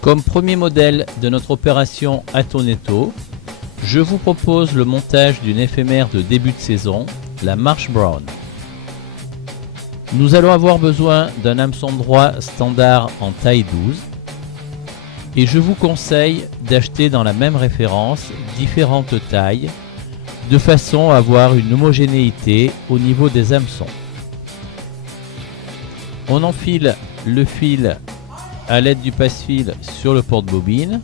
Comme premier modèle de notre opération Atonetto, je vous propose le montage d'une éphémère de début de saison, la Marsh Brown. Nous allons avoir besoin d'un hameçon droit standard en taille 12 et je vous conseille d'acheter dans la même référence différentes tailles de façon à avoir une homogénéité au niveau des hameçons. On enfile le fil à l'aide du passe-fil sur le porte-bobine.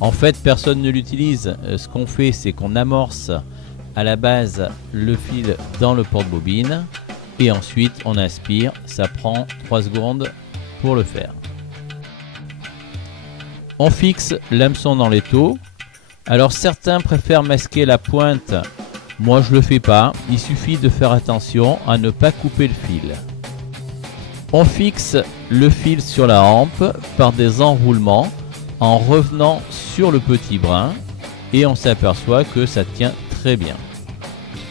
En fait, personne ne l'utilise. Ce qu'on fait, c'est qu'on amorce à la base le fil dans le porte-bobine et ensuite on aspire. Ça prend 3 secondes pour le faire. On fixe l'hameçon dans l'étau. Alors certains préfèrent masquer la pointe. Moi, je le fais pas. Il suffit de faire attention à ne pas couper le fil. On fixe le fil sur la hampe par des enroulements en revenant sur le petit brin et on s'aperçoit que ça tient très bien.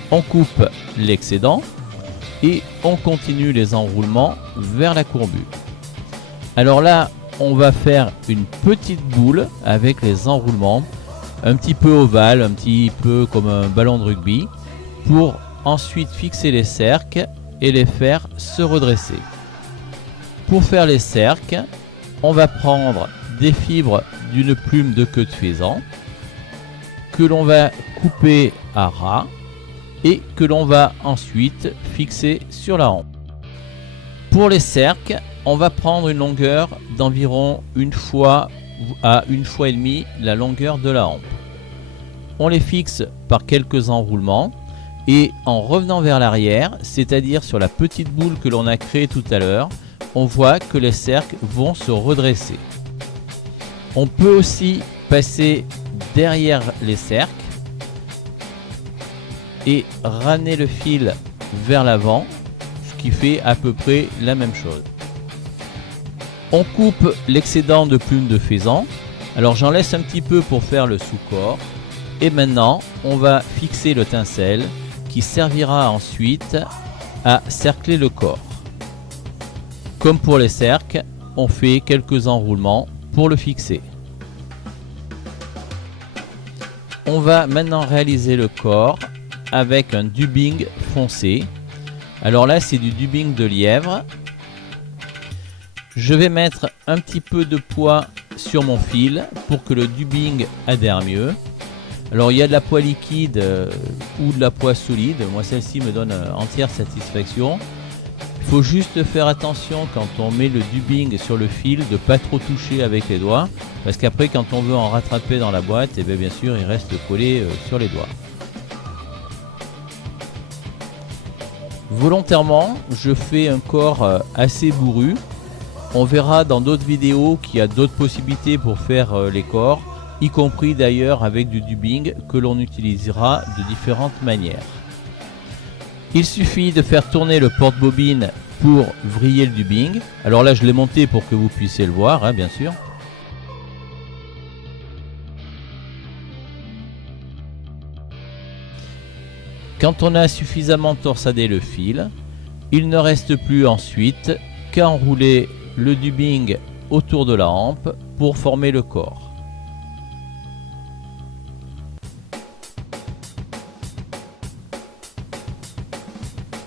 On coupe l'excédent et on continue les enroulements vers la courbure. Alors là, on va faire une petite boule avec les enroulements, un petit peu ovale, un petit peu comme un ballon de rugby, pour ensuite fixer les cercles et les faire se redresser. Pour faire les cercles, on va prendre des fibres d'une plume de queue de faisan que l'on va couper à ras et que l'on va ensuite fixer sur la hampe. Pour les cercles, on va prendre une longueur d'environ 1 fois à 1 fois et demie la longueur de la hampe. On les fixe par quelques enroulements et en revenant vers l'arrière, c'est-à-dire sur la petite boule que l'on a créée tout à l'heure, on voit que les cercles vont se redresser. On peut aussi passer derrière les cercles et ramener le fil vers l'avant, ce qui fait à peu près la même chose. On coupe l'excédent de plume de faisan. Alors j'en laisse un petit peu pour faire le sous-corps. Et maintenant, on va fixer le tinsel qui servira ensuite à cercler le corps. Comme pour les cercles, on fait quelques enroulements pour le fixer. On va maintenant réaliser le corps avec un dubbing foncé. Alors là, c'est du dubbing de lièvre. Je vais mettre un petit peu de poids sur mon fil pour que le dubbing adhère mieux. Alors il y a de la poix liquide ou de la poix solide. Moi, celle-ci me donne entière satisfaction. Il faut juste faire attention quand on met le dubbing sur le fil de ne pas trop toucher avec les doigts, parce qu'après quand on veut en rattraper dans la boîte, et bien sûr il reste collé sur les doigts. Volontairement, je fais un corps assez bourru. On verra dans d'autres vidéos qu'il y a d'autres possibilités pour faire les corps, y compris d'ailleurs avec du dubbing que l'on utilisera de différentes manières. Il suffit de faire tourner le porte-bobine pour vriller le dubbing. Alors là, je l'ai monté pour que vous puissiez le voir, bien sûr. Quand on a suffisamment torsadé le fil, il ne reste plus ensuite qu'à enrouler le dubbing autour de la hampe pour former le corps.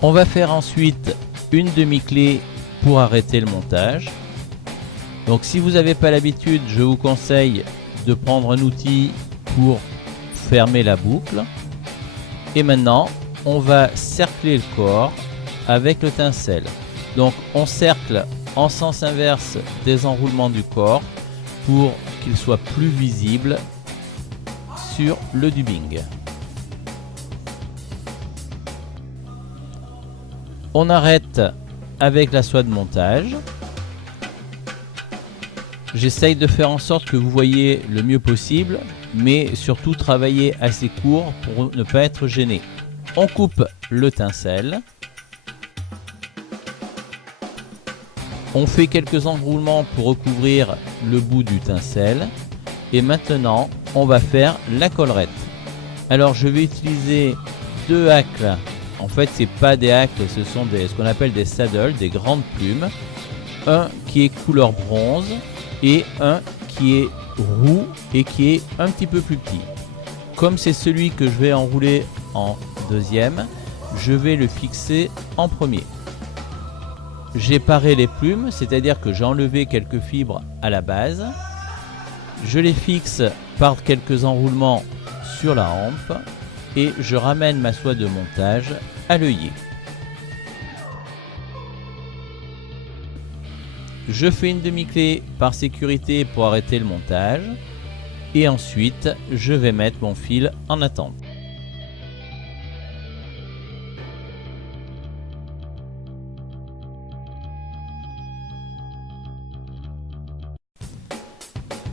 On va faire ensuite une demi-clé pour arrêter le montage. Donc si vous n'avez pas l'habitude, je vous conseille de prendre un outil pour fermer la boucle. Et maintenant, on va cercler le corps avec le tinsel. Donc on cercle en sens inverse des enroulements du corps pour qu'il soit plus visible sur le dubbing. On arrête avec la soie de montage. J'essaye de faire en sorte que vous voyez le mieux possible, mais surtout travailler assez court pour ne pas être gêné. On coupe le tinsel. On fait quelques enroulements pour recouvrir le bout du tinsel. Et maintenant, on va faire la collerette. Alors je vais utiliser 2 hacks. En fait, c'est pas des hacks, ce sont ce qu'on appelle des saddles, des grandes plumes. Un qui est couleur bronze et un qui est roux et qui est un petit peu plus petit. Comme c'est celui que je vais enrouler en deuxième, je vais le fixer en premier. J'ai paré les plumes, c'est-à-dire que j'ai enlevé quelques fibres à la base. Je les fixe par quelques enroulements sur la hampe et je ramène ma soie de montage à l'œillet. Je fais une demi-clé par sécurité pour arrêter le montage et ensuite je vais mettre mon fil en attente.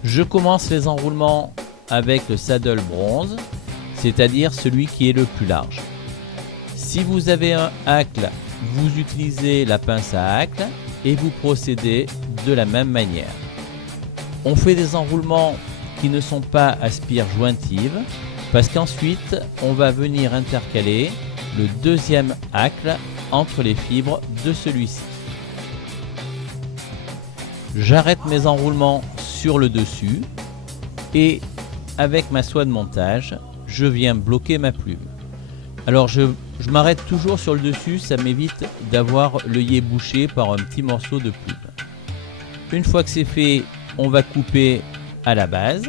Je commence les enroulements avec le saddle bronze, c'est-à-dire celui qui est le plus large. Si vous avez un hacle, vous utilisez la pince à hacle et vous procédez de la même manière. On fait des enroulements qui ne sont pas à spire jointive parce qu'ensuite on va venir intercaler le deuxième hacle entre les fibres de celui-ci. J'arrête mes enroulements sur le dessus et avec ma soie de montage, je viens bloquer ma plume. Alors je m'arrête toujours sur le dessus, ça m'évite d'avoir l'œillet bouché par un petit morceau de plume. Une fois que c'est fait, on va couper à la base.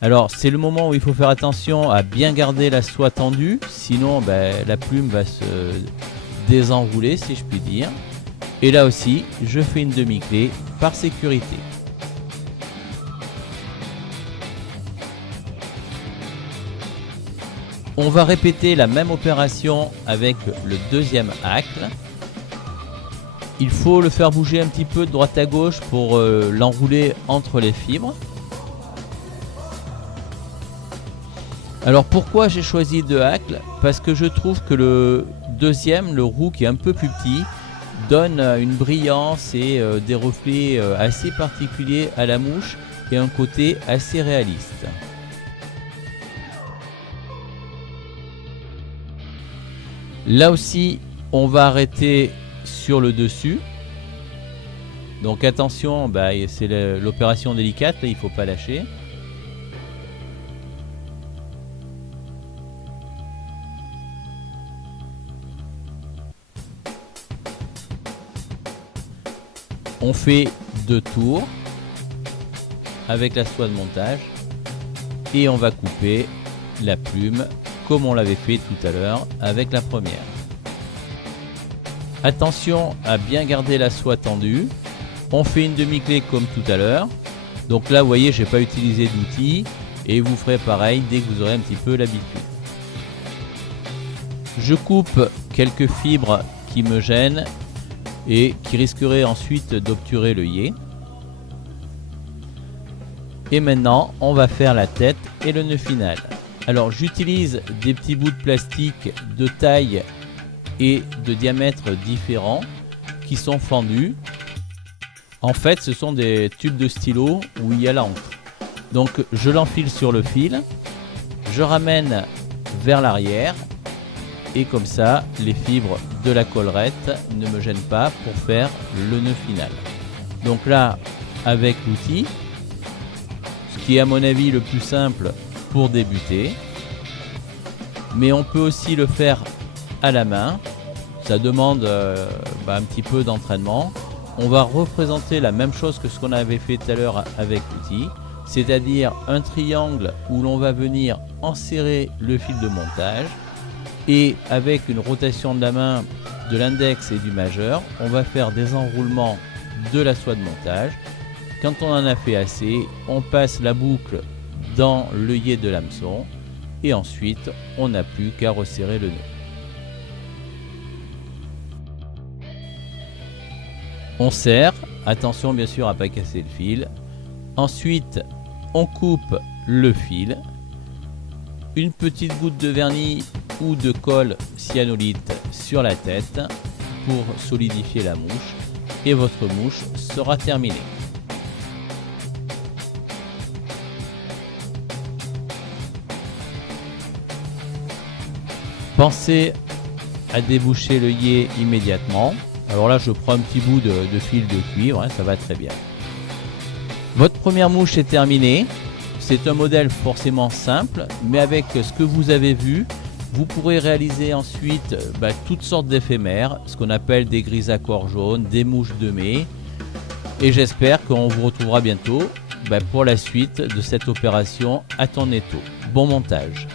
Alors c'est le moment où il faut faire attention à bien garder la soie tendue, sinon la plume va se désenrouler si je puis dire. Et là aussi, je fais une demi-clé par sécurité. On va répéter la même opération avec le deuxième hacle. Il faut le faire bouger un petit peu de droite à gauche pour l'enrouler entre les fibres. Alors pourquoi j'ai choisi deux hacles? Parce que je trouve que le deuxième, le roux qui est un peu plus petit, donne une brillance et des reflets assez particuliers à la mouche et un côté assez réaliste. Là aussi, on va arrêter sur le dessus. Donc attention, c'est l'opération délicate, là, il ne faut pas lâcher. On fait 2 tours avec la soie de montage et on va couper la plume comme on l'avait fait tout à l'heure avec la première. Attention à bien garder la soie tendue. On fait une demi-clé comme tout à l'heure. Donc là, vous voyez, j'ai pas utilisé d'outil et vous ferez pareil dès que vous aurez un petit peu l'habitude. Je coupe quelques fibres qui me gênent et qui risqueraient ensuite d'obturer l'œillet. Et maintenant, on va faire la tête et le nœud final. Alors j'utilise des petits bouts de plastique de taille et de diamètre différents qui sont fendus. En fait, ce sont des tubes de stylo où il y a l'encre. Donc je l'enfile sur le fil, je ramène vers l'arrière et comme ça les fibres de la collerette ne me gênent pas pour faire le nœud final. Donc là, avec l'outil, ce qui est à mon avis le plus simple pour débuter, mais on peut aussi le faire à la main. Ça demande un petit peu d'entraînement. On va représenter la même chose que ce qu'on avait fait tout à l'heure avec l'outil, c'est-à-dire un triangle où l'on va venir enserrer le fil de montage et avec une rotation de la main de l'index et du majeur, on va faire des enroulements de la soie de montage. Quand on en a fait assez, on passe la boucle dans l'œillet de l'hameçon et ensuite on n'a plus qu'à resserrer le nœud. On serre, attention bien sûr à ne pas casser le fil. Ensuite on coupe le fil. Une petite goutte de vernis ou de colle cyanolite sur la tête pour solidifier la mouche et votre mouche sera terminée. Pensez à déboucher l'œillet immédiatement. Alors là je prends un petit bout de fil de cuivre, ça va très bien. Votre première mouche est terminée. C'est un modèle forcément simple, mais avec ce que vous avez vu, vous pourrez réaliser ensuite toutes sortes d'éphémères, ce qu'on appelle des grisacors jaunes, des mouches de mai. Et j'espère qu'on vous retrouvera bientôt pour la suite de cette opération à ton étau. Bon montage!